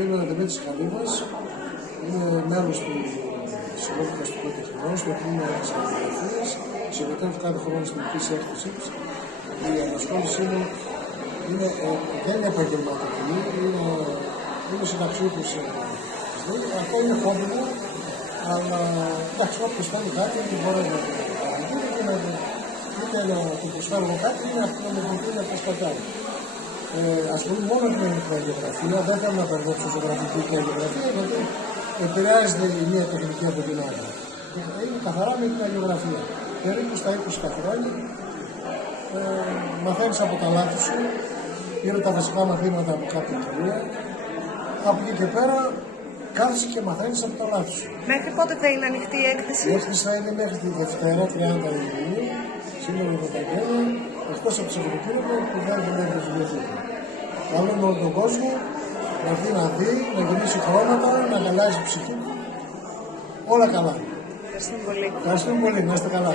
Είμαι ο Δημήτρης Καλύβας, είμαι μέλος του Συλλόγου Πλαστικών Τεχνών, στο τμήμα της Καλλιγραφίας. Συμμετέχω κάθε χρόνο στην ετήσια έκθεσή της. Η ανασχόλησή μου δεν είναι επαγγελματική, είναι συνταξιούχος. Αυτό είναι χόμπι μου, αλλά εντάξει, όποιος κάνει κάτι μπορεί να το κάνει. Είτε να του προσφέρω κάτι, είναι αυτό να με βοηθήσει να προσπαθάει. Ασχολούμαι μόνο με την καλλιγραφία, δεν θέλω να περιγράψω ζωγραφική καλλιγραφία, γιατί επηρεάζεται η μία τεχνική από την άλλη. Είναι καθαρά με την καλλιγραφία. Περίπου στα 20 χρόνια μαθαίνεις από τα λάθη σου, πήρε τα βασικά μαθήματα από κάποια κυρία. Από εκεί και πέρα κάθεσαι και μαθαίνεις από τα λάθη σου. Μέχρι πότε θα είναι ανοιχτή η έκθεση? Η έκθεση θα είναι μέχρι τη Δευτέρα, 30 Ιουνίου, σήμερα με το Παγκόσμιο, εκτός από το Σαββατοκύριακο που δεν έχει βιβλιοθήκη. Καλό με όλο τον κόσμο να έρθει να δει, να γυρίσει χρώματα, να αγκαλιάζει η ψυχή του. Όλα καλά. Ευχαριστούμε πολύ. Ευχαριστούμε πολύ. Να είστε καλά.